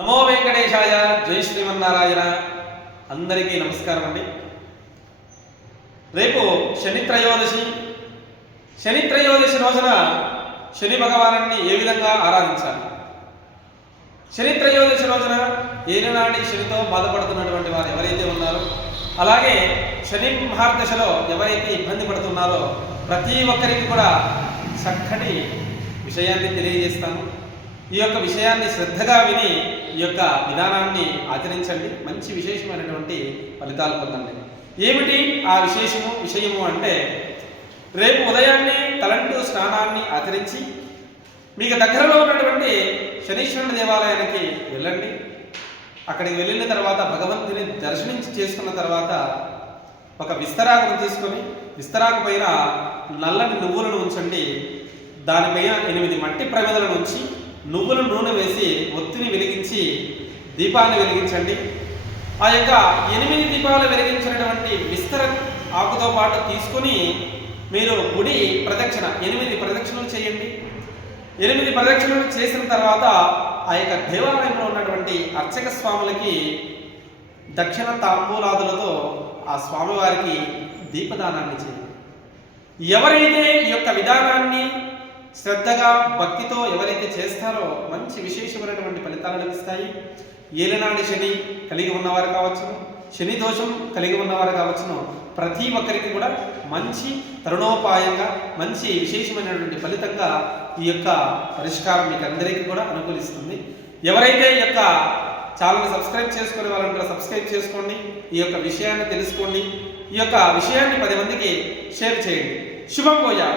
నమో వెంకటేశాయ. జై శ్రీమన్నారాయణ. అందరికీ నమస్కారం అండి. రేపు శని త్రయోదశి. శని త్రయోదశి రోజున శని భగవానుని ఏ విధంగా ఆరాధించాలి? శని త్రయోదశి రోజున ఏలినాటి శనితో బాధపడుతున్నటువంటి వారు ఎవరైతే ఉన్నారో, అలాగే శని మహార్దశలో ఎవరైతే ఇబ్బంది పడుతున్నారో ప్రతి ఒక్కరికి కూడా చక్కటి విషయాన్ని తెలియజేస్తాము. ఈ యొక్క విషయాన్ని శ్రద్ధగా విని ఈ యొక్క విధానాన్ని ఆచరించండి. మంచి విశేషమైనటువంటి ఫలితాలు పొందండి. ఏమిటి ఆ విషయము అంటే, రేపు ఉదయాన్నే తలంటు స్నానాన్ని ఆచరించి మీకు దగ్గరలో ఉన్నటువంటి శనీశ్వరుని దేవాలయానికి వెళ్ళండి. అక్కడికి వెళ్ళిన తర్వాత భగవంతుని దర్శనించి చేసుకున్న తర్వాత ఒక విస్తరాకును తీసుకొని విస్తరాకు పైన నల్లని నువ్వులను ఉంచండి. దానిపైన 8 మట్టి ప్రమిదలను ఉంచి నువ్వుల నూనె వేసి ఒత్తిని వెలిగించి దీపాన్ని వెలిగించండి. ఆ యొక్క 8 దీపాలు వెలిగించినటువంటి విస్తర ఆకుతో పాటు తీసుకొని మీరు గుడి ప్రదక్షిణ 8 ప్రదక్షిణలు చేయండి. 8 ప్రదక్షిణలు చేసిన తర్వాత ఆ యొక్క దేవాలయంలో ఉన్నటువంటి అర్చక స్వాములకి దక్షిణ తాంబూలాదులతో ఆ స్వామివారికి దీపదానాన్ని చేయండి. ఎవరైతే ఈ యొక్క విధానాన్ని శ్రద్ధగా భక్తితో ఎవరైతే చేస్తారో మంచి విశేషమైనటువంటి ఫలితాలు లభిస్తాయి. ఏలినాటి శని కలిగి ఉన్నవారు కావచ్చును, శని దోషం కలిగి ఉన్నవారు కావచ్చును, ప్రతి ఒక్కరికి కూడా మంచి తరుణోపాయంగా మంచి విశేషమైనటువంటి ఫలితంగా ఈ యొక్క పరిష్కారం మీకు అందరికీ కూడా అనుకూలిస్తుంది. ఎవరైతే ఈ యొక్క ఛానల్ని సబ్స్క్రైబ్ చేసుకునే వాళ్ళంటే సబ్స్క్రైబ్ చేసుకోండి. ఈ యొక్క విషయాన్ని తెలుసుకోండి. ఈ యొక్క విషయాన్ని 10 మందికి షేర్ చేయండి. శుభం పోయా.